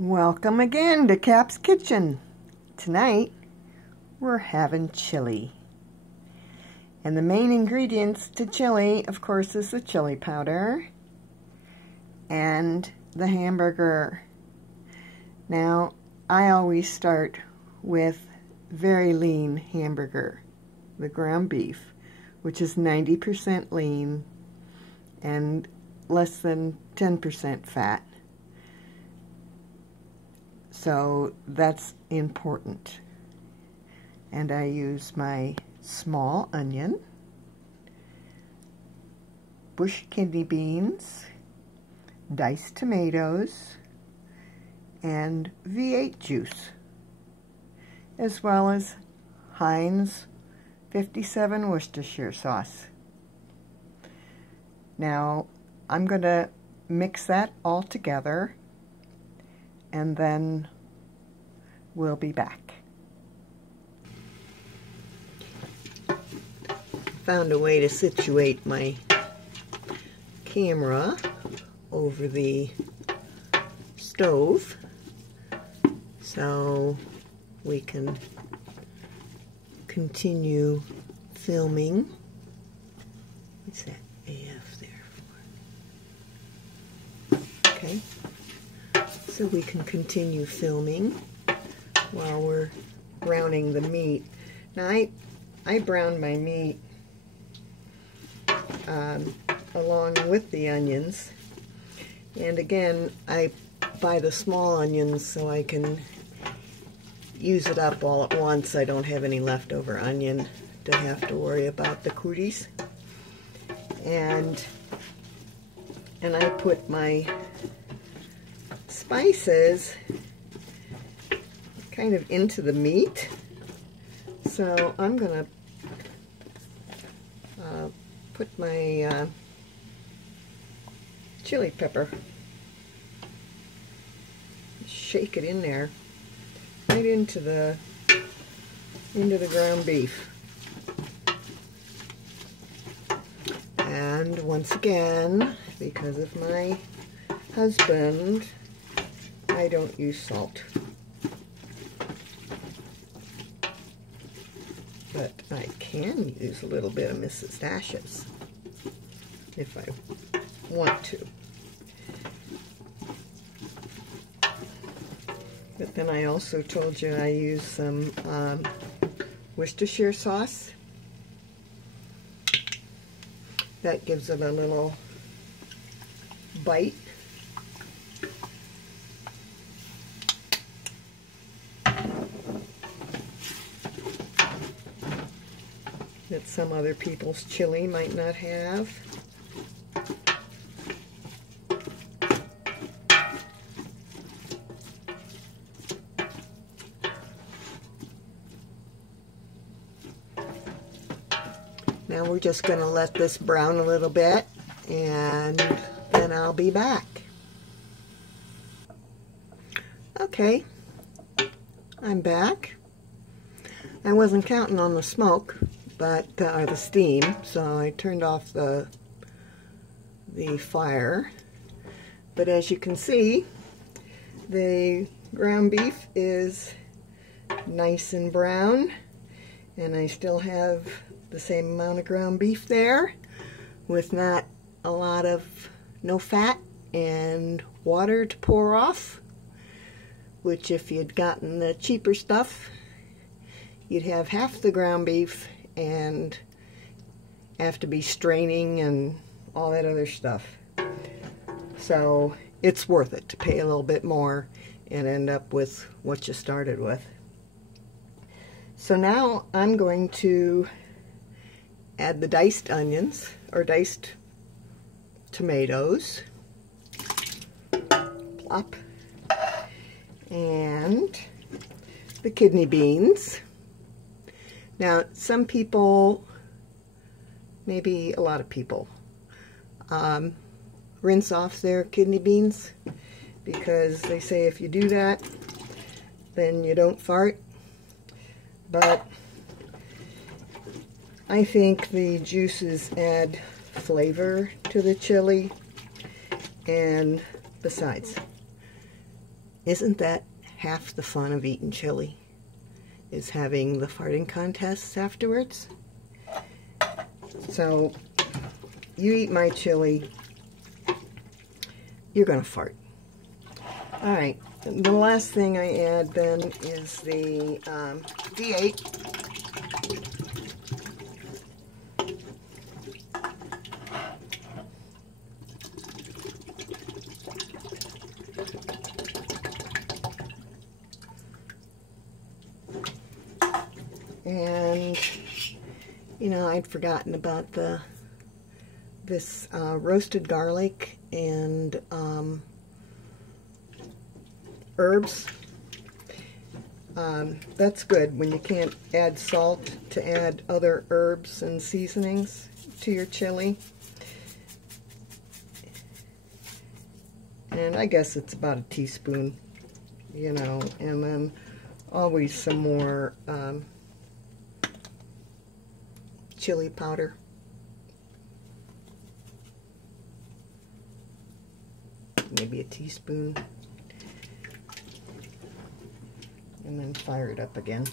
Welcome again to Cap's Kitchen. Tonight we're having chili. And the main ingredients to chili, of course, is the chili powder and the hamburger. Now, I always start with very lean hamburger, the ground beef, which is 90% lean and less than 10% fat. So that's important. And I use my small onion, bush kidney beans, diced tomatoes, and V8 juice, as well as Heinz 57 Worcestershire sauce. Now I'm going to mix that all together and then we'll be back. Found a way to situate my camera over the stove so we can continue filming. What's that AF there for? Okay. So we can continue filming while we're browning the meat. Now I brown my meat along with the onions, and again I buy the small onions so I can use it up all at once. I don't have any leftover onion to have to worry about the cooties. And I put my spices kind of into the meat. So I'm gonna put my chili pepper, shake it in there, right into the ground beef. And once again, because of my husband, I don't use salt, but I can use a little bit of Mrs. Dash's if I want to. But then I also told you I use some Worcestershire sauce. That gives it a little bite. That some other people's chili might not have. Now we're just going to let this brown a little bit, and then I'll be back. Okay, I'm back. I wasn't counting on the smoke, but or the steam, so I turned off the fire. But as you can see, the ground beef is nice and brown, and I still have the same amount of ground beef there with not a lot of no fat and water to pour off, which if you'd gotten the cheaper stuff, you'd have half the ground beef and have to be straining and all that other stuff. So it's worth it to pay a little bit more and end up with what you started with. So now I'm going to add the diced onions or diced tomatoes, plop, and the kidney beans. Now, some people, maybe a lot of people, rinse off their kidney beans because they say if you do that, then you don't fart. But I think the juices add flavor to the chili, and besides, Isn't that half the fun of eating chili? Is having the farting contests afterwards? So, you eat my chili, you're gonna fart. Alright, the last thing I add then is the V8. And, you know, I'd forgotten about this roasted garlic and herbs. That's good when you can't add salt to add other herbs and seasonings to your chili. And I guess it's about a teaspoon, you know, and then always some more chili powder. Maybe a teaspoon. And then fire it up again.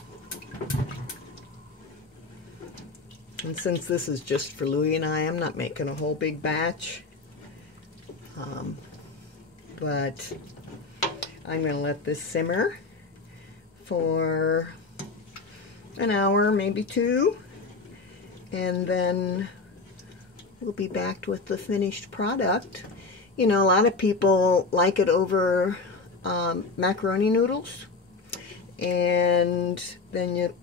And since this is just for Louie and I'm not making a whole big batch. But I'm going to let this simmer for an hour, maybe 2. And then we'll be back with the finished product. You know, a lot of people like it over macaroni noodles. And then you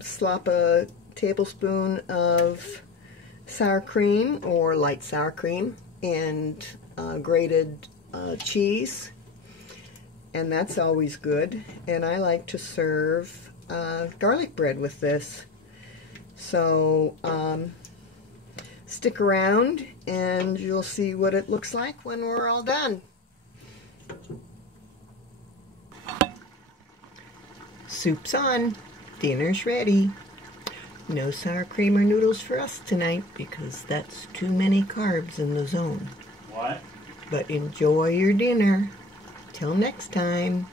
slop a tablespoon of sour cream or light sour cream and grated cheese. And that's always good. And I like to serve garlic bread with this. So stick around and you'll see what it looks like when we're all done. Soup's on. Dinner's ready. No sour cream or noodles for us tonight because that's too many carbs in the zone. What? But enjoy your dinner. Till next time.